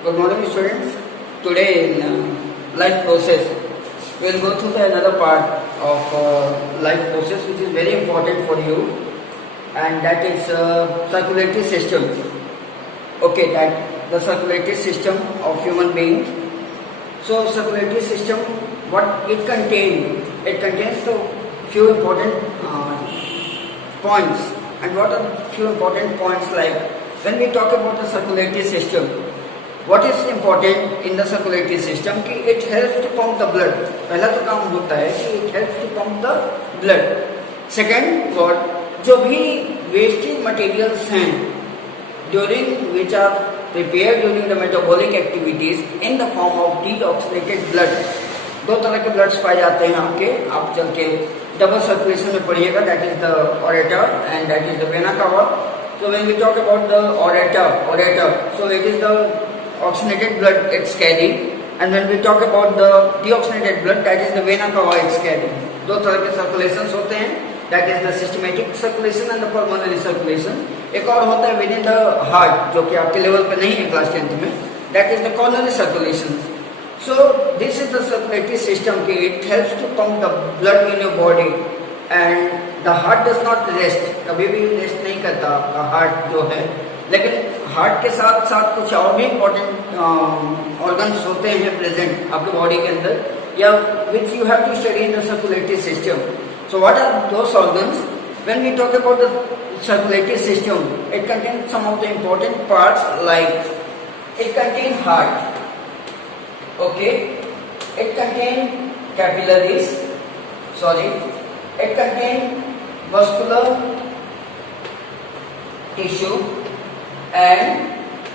Good morning, students. Today in life process, we will go through another part of life process, which is very important for you, and that is circulatory system. Okay, that the circulatory system of human beings. So, circulatory system, what it contains? It contains the few important points. And what are the few important points? Like when we talk about the circulatory system, what is important in the circulatory system कि it helps to pump the blood. पहला तो काम होता है कि it helps to pump the blood. Second, what जो भी wasted materials हैं during which are prepared during the metabolic activities in the form of deoxygenated blood. दो तरह के ब्लड्स पाए जाते हैं आपके, आप चल के डबल सर्कुलेशन में पढ़िएगा, that is the aorta and that is the vena cava. So when we talk about the aorta, so it is the oxygenated blood it's carrying, and when we talk about the deoxygenated blood, that is the vena cava it's carrying. दो तरह के circulations होते हैं, that is the systematic circulation and the pulmonary circulation. एक और होता है within the heart, जो कि आपके लेवल पे नहीं है क्लास 10th में, that is the coronary circulation. So this is the circulatory system कि it helps to pump the blood in your body, and the heart does not rest, कभी भी रेस्ट नहीं करता आपका हार्ट जो है, लेकिन हार्ट के साथ साथ कुछ और भी इम्पोर्टेंट ऑर्गन्स होते हैं प्रेजेंट आपके बॉडी के अंदर, या which you have to study in the circulatory system. So what are those organs? When we talk about the circulatory system, it contains some of the important parts like it contain heart, okay, it contain capillaries, it contains vascular tissue, and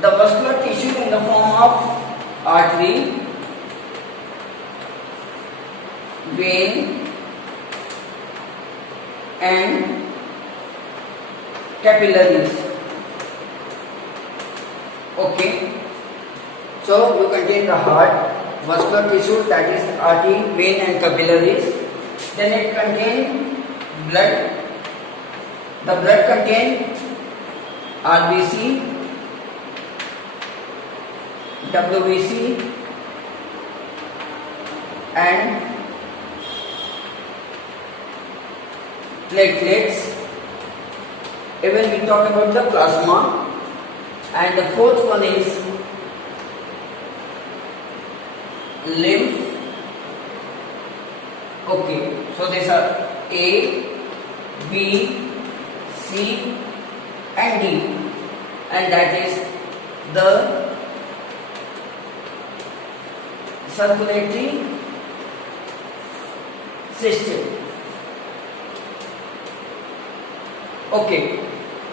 the vascular tissue in the form of artery, vein and capillaries. Okay, so you contain the heart, vascular tissue, that is artery, vein and capillaries. Then it contains blood. The blood contains RBC, WBC and platelets. Even we talk about the plasma, and the fourth one is lymph. Okay, so these are A, B, C and D, and that is the circulatory system. Okay,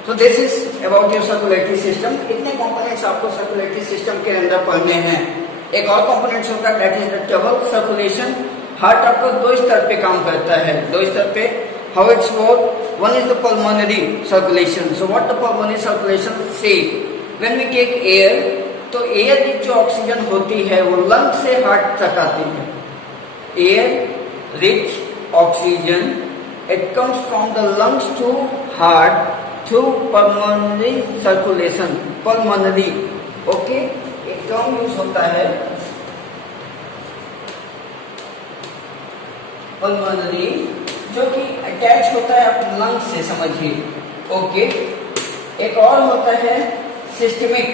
so this is about your circulatory system. इतने components आपको circulatory system के अंदर पढ़ने हैं. एक और components होता है, that is the double circulation. Heart आपका दो स्तर पे काम करता है, दो स्तर पे. How it's work? One is the pulmonary circulation. So what the pulmonary circulation say? When we take air, तो एयर रिच जो ऑक्सीजन होती है वो लंग से हार्ट तक आती है. Air rich oxygen, it comes from the lungs to heart through pulmonary circulation. Pulmonary, okay, एक टर्म यूज होता है पल्मोनरी, जो कि अटैच होता है आप लंग से, समझिए. ओके, एक और होता है सिस्टमिक,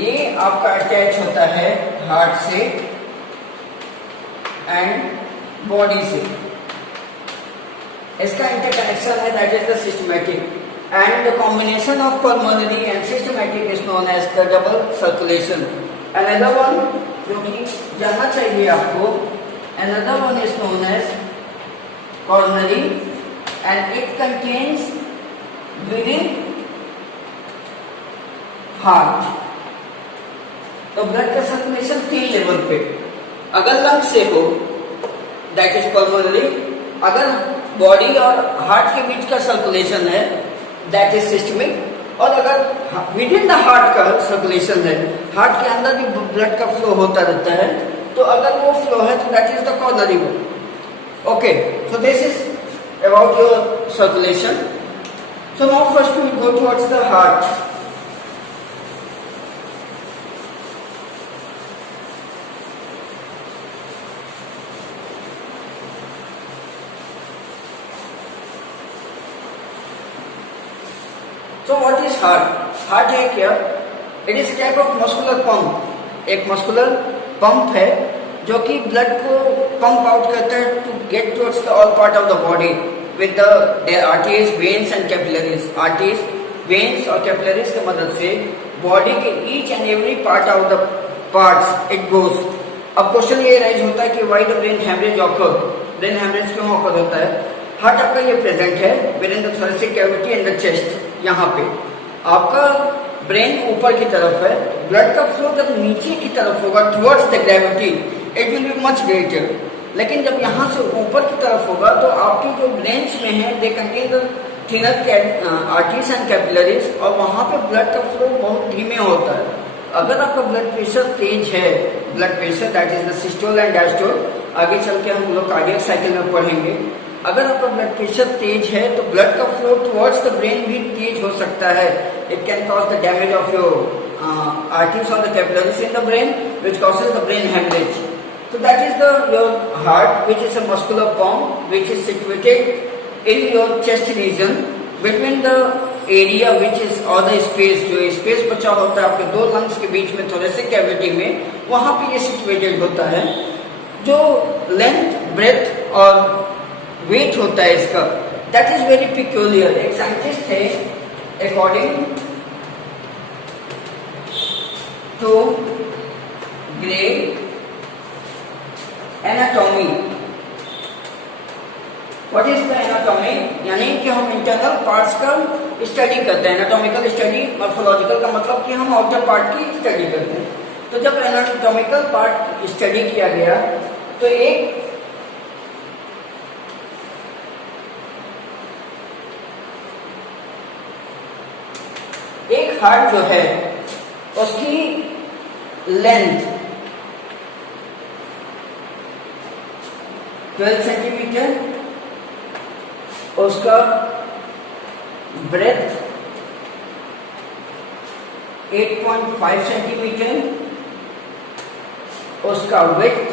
ये आपका अटैच होता है हार्ट से एंड बॉडी से. इसका इंटरकनेक्शन है, that is the systematic, and the combination of pulmonary and systematic is known as the double circulation. Another one जो कि जानना चाहिए आपको, another one is known as coronary, and it contains within heart. तो blood का circulation 3 level पे. अगर lung से हो, दैट इज पल्मोनरी. अगर बॉडी और हार्ट के बीच का सर्कुलेशन है, दैट इज सिस्टमिक. और अगर विद इन द हार्ट का सर्कुलेशन है, हार्ट के अंदर भी ब्लड का फ्लो होता रहता है, तो अगर वो फ्लो है तो that is the coronary one. Okay, so this is about your circulation. So now first we will go towards the heart. So what is heart? Heart है क्या? It is a type of muscular pump. एक muscular pump है जो कि blood को pump out करता है to get towards the all part of the body with their arteries, veins and capillaries. Arteries, veins और capillaries की मदद से body के each and every part of the parts it goes. अब question ये rise होता है कि why the brain hemorrhage occur? Brain hemorrhage क्यों occur होता है? हार्ट आपका ये प्रेजेंट है within the thoracic cavity and the chest. यहाँ पे आपका ब्रेन ऊपर की तरफ है, ब्लड का फ्लो जब नीचे की तरफ होगा towards the gravity it will be much greater, लेकिन जब यहाँ से ऊपर की तरफ होगा तो आपकी जो ब्रेन्स में है they contain the thinner arteries and capillaries और वहाँ पे ब्लड का फ्लो बहुत धीमे होता है. अगर आपका ब्लड प्रेशर तेज है, blood pressure that is the systole and diastole, आगे चल के हम लोग कार्डियक साइकिल में पढ़ेंगे. अगर आपका ब्लड प्रेशर तेज है तो ब्लड का फ्लो टुवर्ड्स द ब्रेन भी तेज हो सकता है. It can cause the damage of your arteries और the capillaries in the brain which causes the brain haemorrhage. So that is your heart, which is a muscular pump which is situated in your chest region between the area which is or the space, जो space बचा होता है आपके दो lungs के बीच में thoracic cavity में, वहाँ पे ये situated होता है. जो लेंथ, ब्रेथ और वेट होता है इसका, that is very peculiar. एक साइंटिस्ट है, according to Gray anatomy. What is the anatomy? यानी कि हम इंटरनल पार्ट्स का स्टडी करते हैं. एनाटॉमिकल स्टडी, मॉर्फोलॉजिकल का मतलब कि हम आउटर पार्ट की स्टडी करते हैं. तो जब एनाटॉमिकल पार्ट स्टडी किया गया तो एक हार्ट जो है उसकी लेंथ 12 सेंटीमीटर, उसका ब्रेथ 8.5 सेंटीमीटर, उसका विड्थ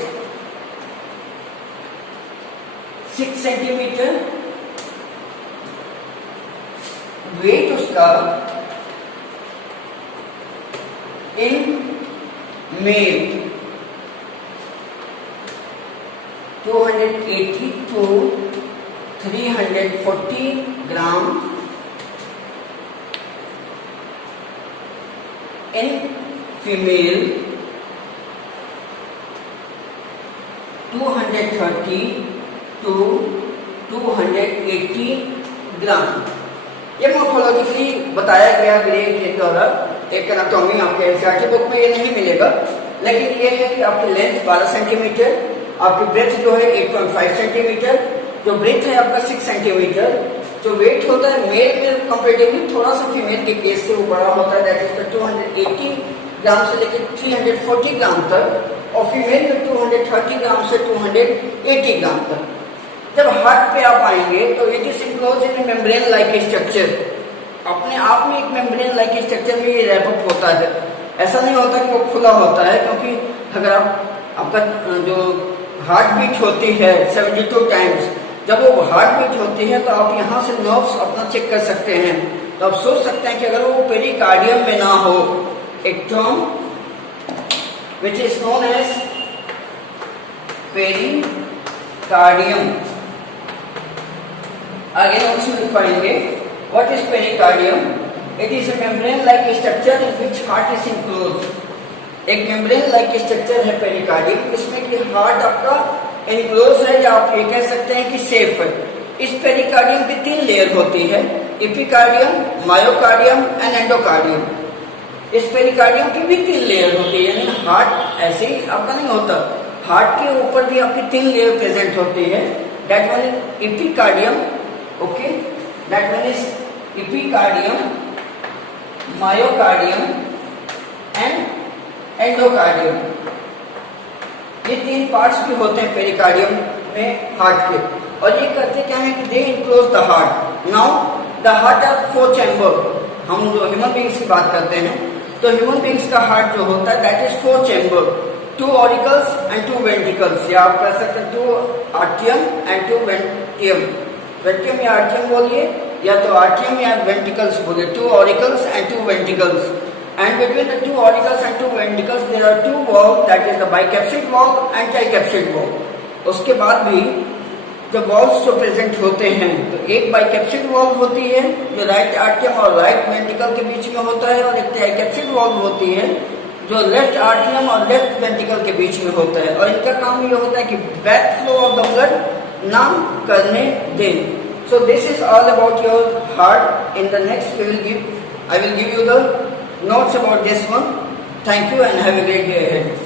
6 सेंटीमीटर, वेट उसका in male 280 to 340 gram, in female 230 to 280 gram. ये मॉर्फोलॉजिकली बताया गया ग्रे के द्वारा. एक एनाटॉमी आपके एनसीईआरटी बुक में ये नहीं मिलेगा, लेकिन ये है कि आपकी लेंथ 12 सेंटीमीटर, आपकी ब्रेथ जो है 8.5 सेंटीमीटर, जो ब्रेथ है आपका 6 सेंटीमीटर, जो वेट होता है मेल में कंपेरेटिवली थोड़ा सा फीमेल के केस से वो बड़ा होता है, दैट इज 280 ग्राम से लेकर 340 ग्राम तक, और फीमेल में 230 ग्राम से 280 ग्राम तक. जब हार्ट पे आप आएंगे तो it is enclosed in membrane like structure. अपने आप में एक मेम्ब्रेन लाइक स्ट्रक्चर में ये रैप अप होता है. ऐसा नहीं होता कि वो खुला होता है, क्योंकि अगर आपका जो हार्ट बीट होती है 72 टाइम्स, जब वो हार्ट बीट होती है तो आप यहाँ से नर्व्स अपना चेक कर सकते हैं. तो आप सोच सकते हैं कि अगर वो पेरिकार्डियम में ना हो, एक term which is known as pericardium. आगे नोट्स में लिखवाएंगे. What is pericardium? It is a membrane like structure in which heart is enclosed. एक मेम्ब्रेन लाइक स्ट्रक्चर है पेरिकार्डियम, इसमें कि हार्ट आपका एनक्लोज है, या आप ये कह सकते हैं कि सेफ है. इस पेरिकार्डियम की 3 लेयर होती है, एपिकार्डियम, मायोकार्डियम एंड एंडोकार्डियम. इस पेरिकार्डियम की भी 3 लेयर होती है, यानी हार्ट ऐसे ही आपका नहीं होता, हार्ट के ऊपर भी आपकी 3 लेयर प्रेजेंट होती है. That one is epicardium, okay, that one is epicardium, myocardium and endocardium. ये 3 पार्ट्स भी होते हैं पेरिकार्डियम में हार्ट के, और ये करते क्या है कि they enclose the heart. Now the heart are 4 chamber. हम जो ह्यूमन बींग्स की बात करते हैं तो ह्यूमन बींग्स का हार्ट जो होता है that is 4 chamber, 2 auricles and 2 ventricles, या आप कह सकते हैं 2 आर्टियम एंड 2 वेंट्रियम. वेंट्रियम या आर्टियम बोलिए, या तो आर्टियम या वेंट्रिकल्स बोले, 2 auricles and 2 ventricles, and between the 2 auricles and 2 ventricles there are 2 valve, that is the bicuspid valve and tricuspid valve. उसके बाद भी जो वॉल्व्स जो प्रेजेंट होते हैं, तो एक बाइकैप्सिड वॉल्व होती है जो राइट आर्टियम और राइट वेंट्रिकल के बीच में होता है, और एक ट्राइकैप्सिड वॉल्व होती है जो लेफ्ट आर्टियम और लेफ्ट वेंट्रिकल के बीच में होता है, और इनका काम ये होता है कि back flow of the blood ना करने दें। So this is all about your heart. In the next I will give you the notes about this one. Thank you and have a great day ahead.